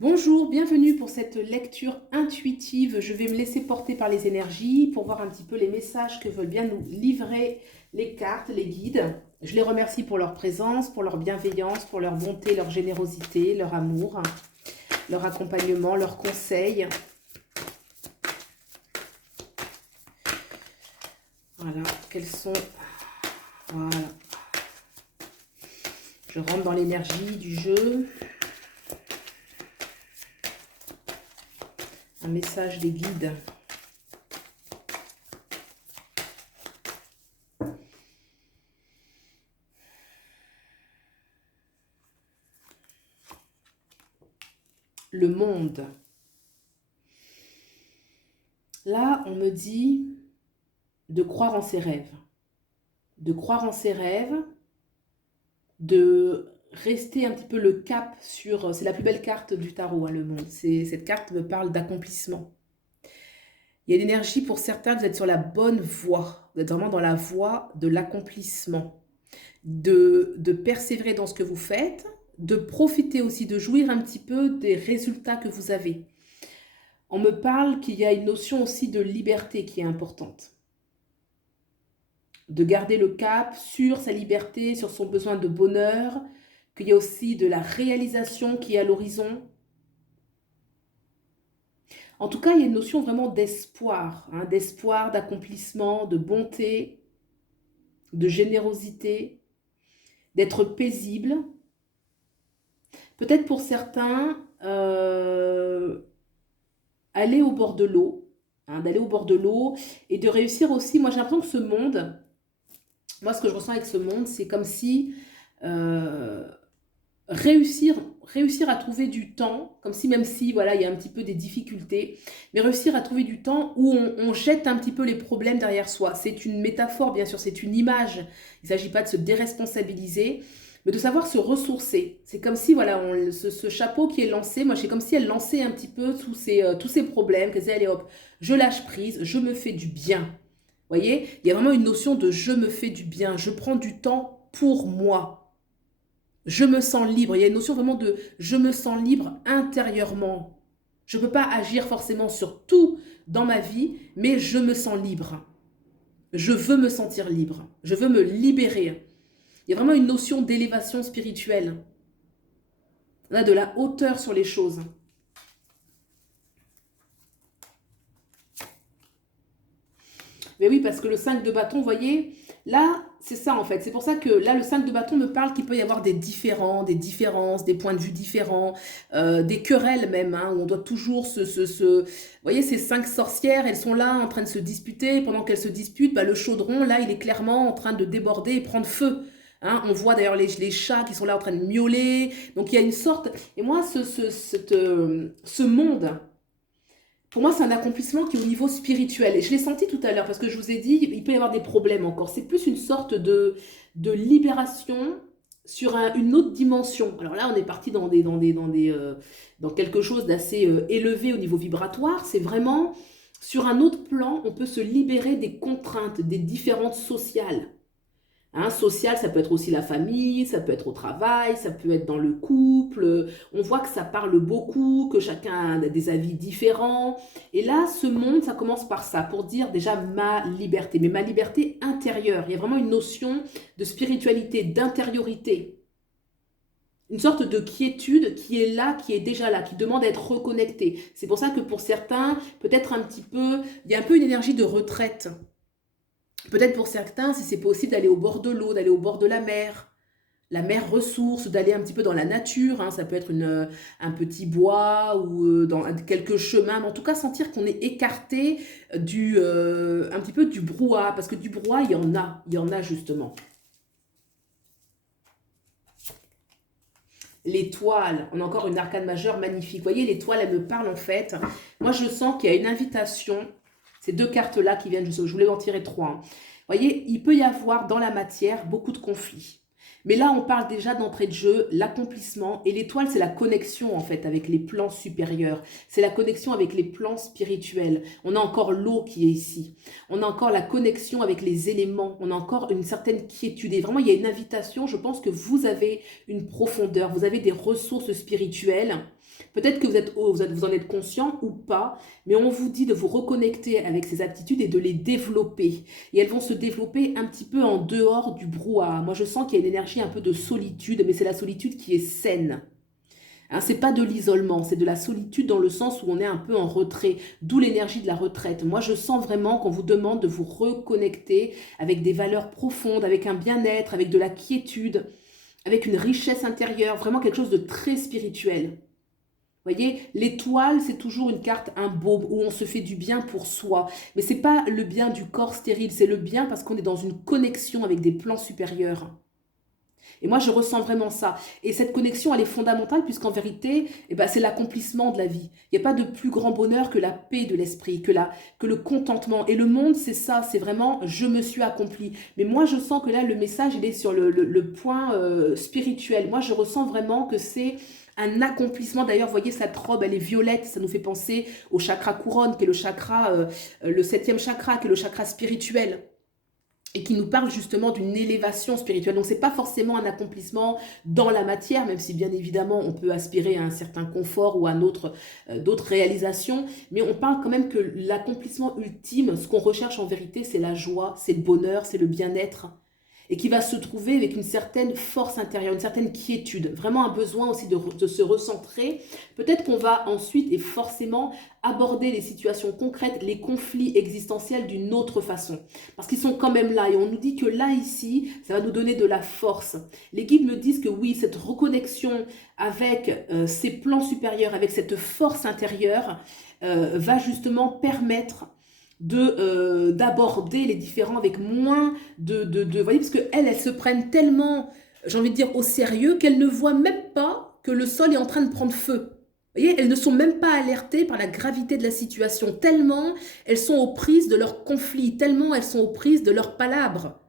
Bonjour, bienvenue pour cette lecture intuitive. Je vais me laisser porter par les énergies pour voir un petit peu les messages que veulent bien nous livrer les cartes, les guides. Je les remercie pour leur présence, pour leur bienveillance, pour leur bonté, leur générosité, leur amour, leur accompagnement, leurs conseils. Voilà, quels sont... Voilà. Je rentre dans l'énergie du jeu. Un message des guides. Le monde. Là, on me dit de croire en ses rêves. De croire en ses rêves, de rester un petit peu le cap sur... C'est la plus belle carte du tarot, hein, le monde. Cette carte me parle d'accomplissement. Il y a l'énergie pour certains, vous êtes sur la bonne voie. Vous êtes vraiment dans la voie de l'accomplissement. De persévérer dans ce que vous faites, de profiter aussi, de jouir un petit peu des résultats que vous avez. On me parle qu'il y a une notion aussi de liberté qui est importante. De garder le cap sur sa liberté, sur son besoin de bonheur, qu'il y a aussi de la réalisation qui est à l'horizon. En tout cas, il y a une notion vraiment d'espoir, hein, d'espoir, d'accomplissement, de bonté, de générosité, d'être paisible. Peut-être pour certains, aller au bord de l'eau, hein, d'aller au bord de l'eau et de réussir aussi. Moi, j'ai l'impression que ce monde, moi, ce que je ressens avec ce monde, c'est comme si euh, réussir à trouver du temps, comme si même si voilà, il y a un petit peu des difficultés, mais réussir à trouver du temps où on jette un petit peu les problèmes derrière soi. C'est une métaphore, bien sûr, c'est une image. Il ne s'agit pas de se déresponsabiliser, mais de savoir se ressourcer. C'est comme si, voilà, ce chapeau qui est lancé, moi, c'est comme si elle lançait un petit peu tous ces problèmes, qu'elle disait, allez hop, je lâche prise, je me fais du bien. Vous voyez, il y a vraiment une notion de je me fais du bien, je prends du temps pour moi. Je me sens libre. Il y a une notion vraiment de je me sens libre intérieurement. Je ne peux pas agir forcément sur tout dans ma vie, mais je me sens libre. Je veux me sentir libre. Je veux me libérer. Il y a vraiment une notion d'élévation spirituelle. On a de la hauteur sur les choses. Mais oui, parce que le 5 de bâton, vous voyez, là, c'est ça en fait. C'est pour ça que là, le 5 de bâton me parle qu'il peut y avoir des différences, des points de vue différents, des querelles même, hein, où on doit toujours Vous voyez, ces 5 sorcières, elles sont là en train de se disputer. Et pendant qu'elles se disputent, bah, le chaudron, là, il est clairement en train de déborder et prendre feu. Hein, on voit d'ailleurs les chats qui sont là en train de miauler. Donc il y a une sorte... Et moi, ce monde... Pour moi, c'est un accomplissement qui est au niveau spirituel. Et je l'ai senti tout à l'heure, parce que je vous ai dit, il peut y avoir des problèmes encore. C'est plus une sorte de libération sur une autre dimension. Alors là, on est parti dans quelque chose d'assez élevé au niveau vibratoire. C'est vraiment, sur un autre plan, on peut se libérer des contraintes, des différences sociales. Hein, social, ça peut être aussi la famille, ça peut être au travail, ça peut être dans le couple. On voit que ça parle beaucoup, que chacun a des avis différents. Et là, ce monde, ça commence par ça, pour dire déjà ma liberté, mais ma liberté intérieure. Il y a vraiment une notion de spiritualité, d'intériorité. Une sorte de quiétude qui est là, qui est déjà là, qui demande à être reconnectée. C'est pour ça que pour certains, peut-être un petit peu, il y a un peu une énergie de retraite. Peut-être pour certains, si c'est possible d'aller au bord de l'eau, d'aller au bord de la mer ressource, d'aller un petit peu dans la nature, hein, ça peut être un petit bois ou dans quelques chemins, mais en tout cas sentir qu'on est écarté un petit peu du brouhaha, parce que du brouhaha, il y en a justement. L'étoile, on a encore une arcane majeure magnifique. Vous voyez, l'étoile, elle me parle en fait. Moi, je sens qu'il y a une invitation. Ces deux cartes-là qui viennent, je voulais en tirer trois. Hein. Vous voyez, il peut y avoir dans la matière beaucoup de conflits. Mais là, on parle déjà d'entrée de jeu, l'accomplissement. Et l'étoile, c'est la connexion en fait avec les plans supérieurs. C'est la connexion avec les plans spirituels. On a encore l'eau qui est ici. On a encore la connexion avec les éléments. On a encore une certaine quiétude. Et vraiment, il y a une invitation. Je pense que vous avez une profondeur. Vous avez des ressources spirituelles Peut-être que vous en êtes conscient ou pas, mais on vous dit de vous reconnecter avec ces aptitudes et de les développer. Et elles vont se développer un petit peu en dehors du brouhaha. Moi, je sens qu'il y a une énergie un peu de solitude, mais c'est la solitude qui est saine. Hein, c'est pas de l'isolement, c'est de la solitude dans le sens où on est un peu en retrait, d'où l'énergie de la retraite. Moi, je sens vraiment qu'on vous demande de vous reconnecter avec des valeurs profondes, avec un bien-être, avec de la quiétude, avec une richesse intérieure, vraiment quelque chose de très spirituel. Vous voyez, l'étoile, c'est toujours une carte, un baume, où on se fait du bien pour soi. Mais c'est pas le bien du corps stérile, c'est le bien parce qu'on est dans une connexion avec des plans supérieurs. Et moi, je ressens vraiment ça. Et cette connexion, elle est fondamentale puisqu'en vérité, eh ben, c'est l'accomplissement de la vie. Il n'y a pas de plus grand bonheur que la paix de l'esprit, que le contentement. Et le monde, c'est ça, c'est vraiment je me suis accompli. Mais moi, je sens que là, le message, il est sur le point spirituel. Moi, je ressens vraiment que c'est un accomplissement. D'ailleurs, vous voyez, cette robe, elle est violette. Ça nous fait penser au chakra couronne, qui est le chakra, le septième chakra, qui est le chakra spirituel et qui nous parle justement d'une élévation spirituelle. Donc, ce n'est pas forcément un accomplissement dans la matière, même si bien évidemment, on peut aspirer à un certain confort ou à d'autres réalisations, mais on parle quand même que l'accomplissement ultime, ce qu'on recherche en vérité, c'est la joie, c'est le bonheur, c'est le bien-être, et qui va se trouver avec une certaine force intérieure, une certaine quiétude, vraiment un besoin aussi de se recentrer. Peut-être qu'on va ensuite et forcément aborder les situations concrètes, les conflits existentiels d'une autre façon. Parce qu'ils sont quand même là et on nous dit que là, ici, ça va nous donner de la force. Les guides me disent que oui, cette reconnexion avec ces plans supérieurs, avec cette force intérieure, va justement permettre d'aborder les différends avec moins vous voyez, parce qu'elles se prennent tellement, j'ai envie de dire, au sérieux qu'elles ne voient même pas que le sol est en train de prendre feu. Vous voyez, elles ne sont même pas alertées par la gravité de la situation, tellement elles sont aux prises de leur conflit, tellement elles sont aux prises de leurs palabres.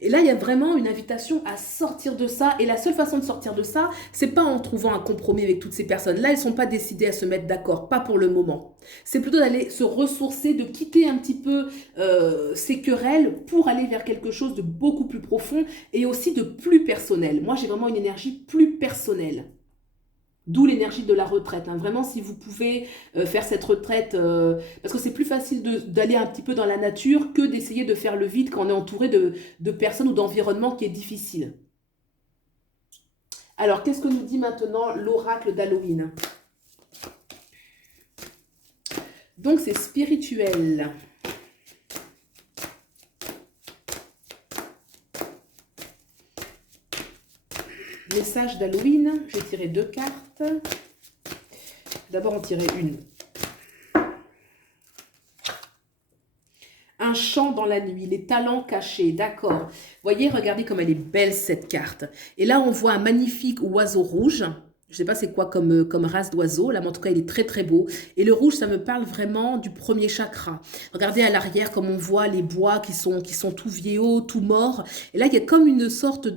Et là, il y a vraiment une invitation à sortir de ça. Et la seule façon de sortir de ça, c'est pas en trouvant un compromis avec toutes ces personnes. Là, elles sont pas décidées à se mettre d'accord, pas pour le moment. C'est plutôt d'aller se ressourcer, de quitter un petit peu ces querelles pour aller vers quelque chose de beaucoup plus profond et aussi de plus personnel. Moi, j'ai vraiment une énergie plus personnelle. D'où l'énergie de la retraite. Hein. Vraiment, si vous pouvez faire cette retraite, parce que c'est plus facile d'aller un petit peu dans la nature que d'essayer de faire le vide quand on est entouré de personnes ou d'environnements qui est difficile. Alors, qu'est-ce que nous dit maintenant l'oracle d'Halloween? Donc, c'est spirituel. Message d'Halloween, j'ai tiré 2 cartes. D'abord, on tirait une. Un chant dans la nuit, les talents cachés, d'accord. Voyez, regardez comme elle est belle cette carte. Et là, on voit un magnifique oiseau rouge. Je ne sais pas c'est quoi comme race d'oiseau, là, mais en tout cas, il est très très beau. Et le rouge, ça me parle vraiment du premier chakra. Regardez à l'arrière, comme on voit les bois qui sont tout vieillots, tout morts. Et là, il y a comme une sorte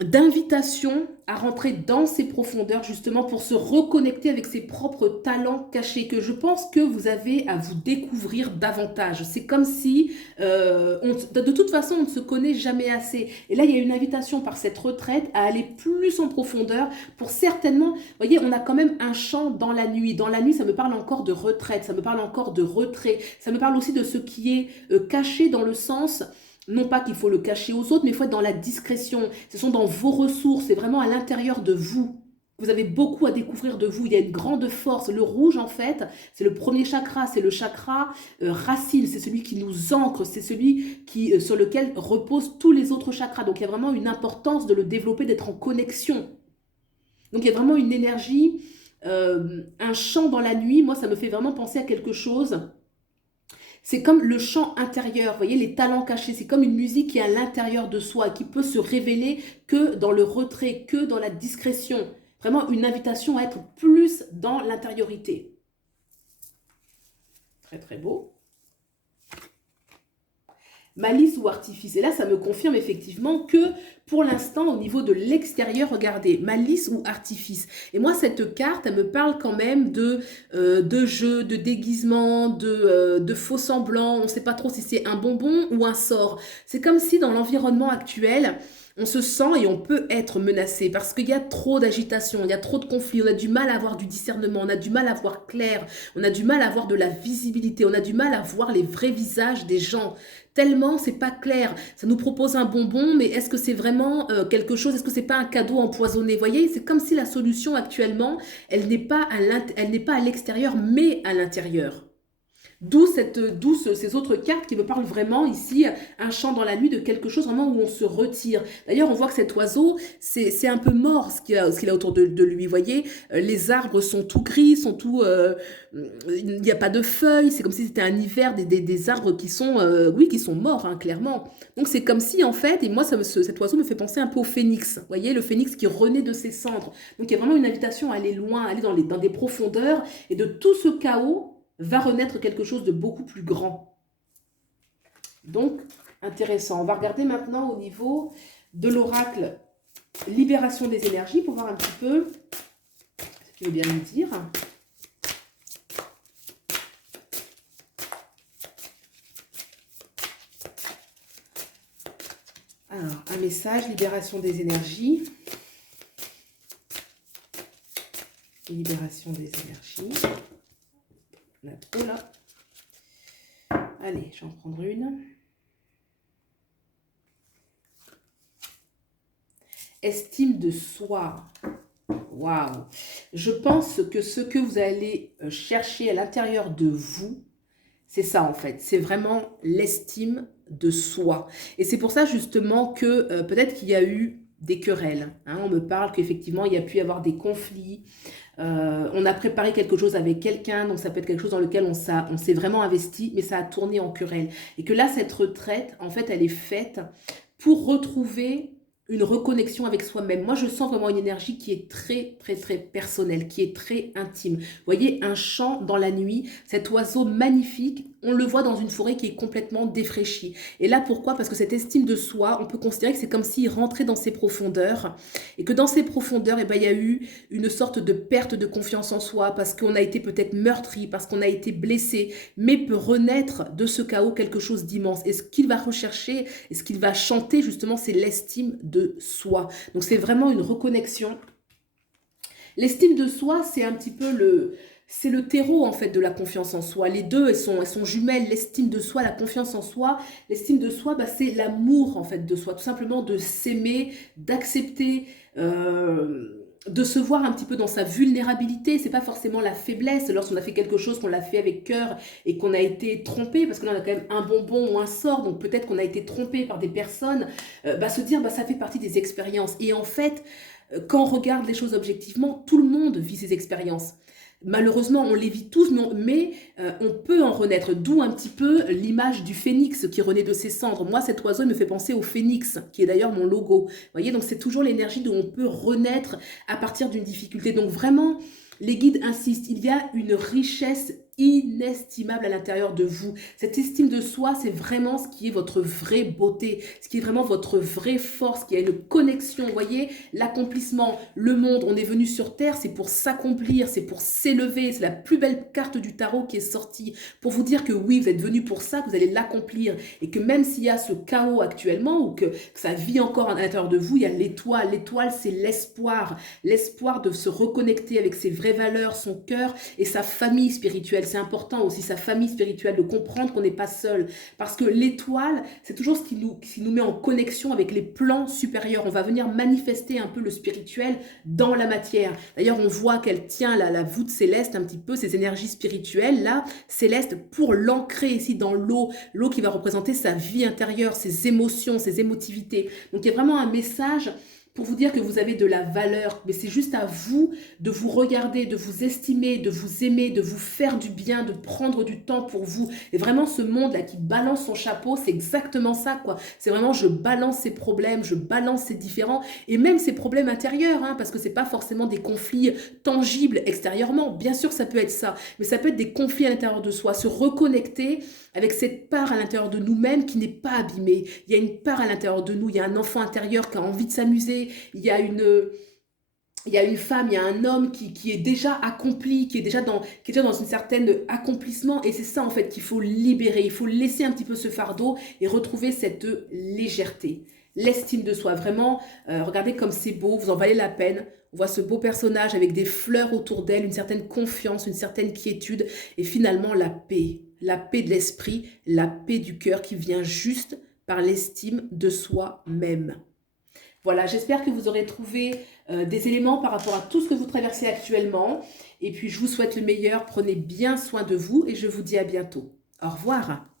d'invitation à rentrer dans ces profondeurs justement pour se reconnecter avec ses propres talents cachés que je pense que vous avez à vous découvrir davantage. C'est comme si de toute façon on ne se connaît jamais assez. Et là il y a une invitation par cette retraite à aller plus en profondeur pour certainement, vous voyez, on a quand même un chant dans la nuit. Dans la nuit ça me parle encore de retraite, ça me parle encore de retrait, ça me parle aussi de ce qui est caché dans le sens... Non pas qu'il faut le cacher aux autres, mais il faut être dans la discrétion. Ce sont dans vos ressources, c'est vraiment à l'intérieur de vous. Vous avez beaucoup à découvrir de vous, il y a une grande force. Le rouge, en fait, c'est le premier chakra, c'est le chakra racine, c'est celui qui nous ancre, c'est celui sur lequel reposent tous les autres chakras. Donc il y a vraiment une importance de le développer, d'être en connexion. Donc il y a vraiment une énergie, un chant dans la nuit, moi ça me fait vraiment penser à quelque chose... C'est comme le chant intérieur, vous voyez, les talents cachés. C'est comme une musique qui est à l'intérieur de soi, qui peut se révéler que dans le retrait, que dans la discrétion. Vraiment une invitation à être plus dans l'intériorité. Très très beau. Malice ou artifice. Et là, ça me confirme effectivement que pour l'instant, au niveau de l'extérieur, regardez, malice ou artifice. Et moi, cette carte, elle me parle quand même de jeu, de déguisement, de faux semblants. On ne sait pas trop si c'est un bonbon ou un sort. C'est comme si dans l'environnement actuel, On se sent et on peut être menacé parce qu'il y a trop d'agitation, il y a trop de conflits, on a du mal à avoir du discernement, on a du mal à voir clair, on a du mal à avoir de la visibilité, on a du mal à voir les vrais visages des gens. Tellement c'est pas clair. Ça nous propose un bonbon, mais est-ce que c'est vraiment quelque chose? Est-ce que c'est pas un cadeau empoisonné? Vous voyez, c'est comme si la solution actuellement, elle n'est pas à l'extérieur, mais à l'intérieur. D'où ces autres cartes qui me parlent vraiment ici, un chant dans la nuit de quelque chose vraiment où on se retire. D'ailleurs, on voit que cet oiseau, c'est un peu mort ce qu'il a autour de lui. Vous voyez, les arbres sont tout gris, sont tout, il n'y a pas de feuilles. C'est comme si c'était un hiver des arbres qui sont, oui, qui sont morts, hein, clairement. Donc c'est comme si en fait, et moi cet oiseau me fait penser un peu au phénix. Vous voyez, le phénix qui renaît de ses cendres. Donc il y a vraiment une invitation à aller loin, à aller dans des profondeurs et de tout ce chaos va renaître quelque chose de beaucoup plus grand. Donc, intéressant. On va regarder maintenant au niveau de l'oracle Libération des énergies pour voir un petit peu ce qu'il veut bien nous dire. Alors, un message, libération des énergies. Libération des énergies. On a trop là. Allez, je vais en prendre une. Estime de soi. Waouh. Je pense que ce que vous allez chercher à l'intérieur de vous, c'est ça en fait. C'est vraiment l'estime de soi. Et c'est pour ça justement que peut-être qu'il y a eu des querelles. Hein. On me parle qu'effectivement, il y a pu y avoir des conflits. On a préparé quelque chose avec quelqu'un, donc ça peut être quelque chose dans lequel on s'est vraiment investi, mais ça a tourné en querelle. Et que là, cette retraite, en fait, elle est faite pour retrouver une reconnexion avec soi-même. Moi, je sens vraiment une énergie qui est très, très, très personnelle, qui est très intime. Vous voyez, un chant dans la nuit, cet oiseau magnifique, on le voit dans une forêt qui est complètement défraîchie. Et là, pourquoi? Parce que cette estime de soi, on peut considérer que c'est comme s'il rentrait dans ses profondeurs, et que dans ces profondeurs, eh ben, il y a eu une sorte de perte de confiance en soi, parce qu'on a été peut-être meurtri, parce qu'on a été blessé, mais peut renaître de ce chaos quelque chose d'immense. Et ce qu'il va rechercher, et ce qu'il va chanter, justement, c'est l'estime de soi. Donc c'est vraiment une reconnexion. L'estime de soi, c'est un petit peu c'est le terreau en fait de la confiance en soi. Les deux, elles sont jumelles, l'estime de soi, la confiance en soi. L'estime de soi, bah, c'est l'amour en fait de soi, tout simplement de s'aimer, d'accepter, de se voir un petit peu dans sa vulnérabilité. C'est pas forcément la faiblesse lorsqu'on a fait quelque chose, qu'on l'a fait avec cœur et qu'on a été trompé, parce que là on a quand même un bonbon ou un sort, donc peut-être qu'on a été trompé par des personnes. Bah, se dire, bah, ça fait partie des expériences. Et en fait, quand on regarde les choses objectivement, tout le monde vit ces expériences. Malheureusement, on les vit tous, mais on peut en renaître. D'où un petit peu l'image du phénix qui renaît de ses cendres. Moi, cet oiseau, il me fait penser au phénix, qui est d'ailleurs mon logo. Vous voyez, donc c'est toujours l'énergie d'où on peut renaître à partir d'une difficulté. Donc vraiment, les guides insistent, il y a une richesse inestimable à l'intérieur de vous. Cette estime de soi, c'est vraiment ce qui est votre vraie beauté, ce qui est vraiment votre vraie force, qui a une connexion, vous voyez, l'accomplissement, le monde, on est venu sur Terre, c'est pour s'accomplir, c'est pour s'élever, c'est la plus belle carte du tarot qui est sortie, pour vous dire que oui, vous êtes venu pour ça, que vous allez l'accomplir, et que même s'il y a ce chaos actuellement, ou que ça vit encore à l'intérieur de vous, il y a l'étoile. L'étoile, c'est l'espoir de se reconnecter avec ses vraies valeurs, son cœur et sa famille spirituelle. C'est important aussi, sa famille spirituelle, de comprendre qu'on n'est pas seul. Parce que l'étoile, c'est toujours ce qui nous met en connexion avec les plans supérieurs. On va venir manifester un peu le spirituel dans la matière. D'ailleurs, on voit qu'elle tient la voûte céleste, un petit peu, ces énergies spirituelles, là, célestes, pour l'ancrer ici dans l'eau. L'eau qui va représenter sa vie intérieure, ses émotions, ses émotivités. Donc, il y a vraiment un message pour vous dire que vous avez de la valeur, mais c'est juste à vous de vous regarder, de vous estimer, de vous aimer, de vous faire du bien, de prendre du temps pour vous. Et vraiment, ce monde-là qui balance son chapeau, c'est exactement ça, quoi. C'est vraiment, je balance ses problèmes, je balance ses différends, et même ses problèmes intérieurs, hein, parce que c'est pas forcément des conflits tangibles extérieurement. Bien sûr, ça peut être ça, mais ça peut être des conflits à l'intérieur de soi, se reconnecter avec cette part à l'intérieur de nous-mêmes qui n'est pas abîmée. Il y a une part à l'intérieur de nous, il y a un enfant intérieur qui a envie de s'amuser, il y a une femme, il y a un homme qui est déjà accompli, qui est déjà dans une certaine accomplissement. Et c'est ça, en fait, qu'il faut libérer. Il faut laisser un petit peu ce fardeau et retrouver cette légèreté. l'estime de soi. Vraiment, regardez comme c'est beau, vous en valez la peine. On voit ce beau personnage avec des fleurs autour d'elle, une certaine confiance, une certaine quiétude et finalement la paix de l'esprit, la paix du cœur qui vient juste par l'estime de soi-même. Voilà, j'espère que vous aurez trouvé des éléments par rapport à tout ce que vous traversez actuellement. Et puis, je vous souhaite le meilleur. Prenez bien soin de vous et je vous dis à bientôt. Au revoir.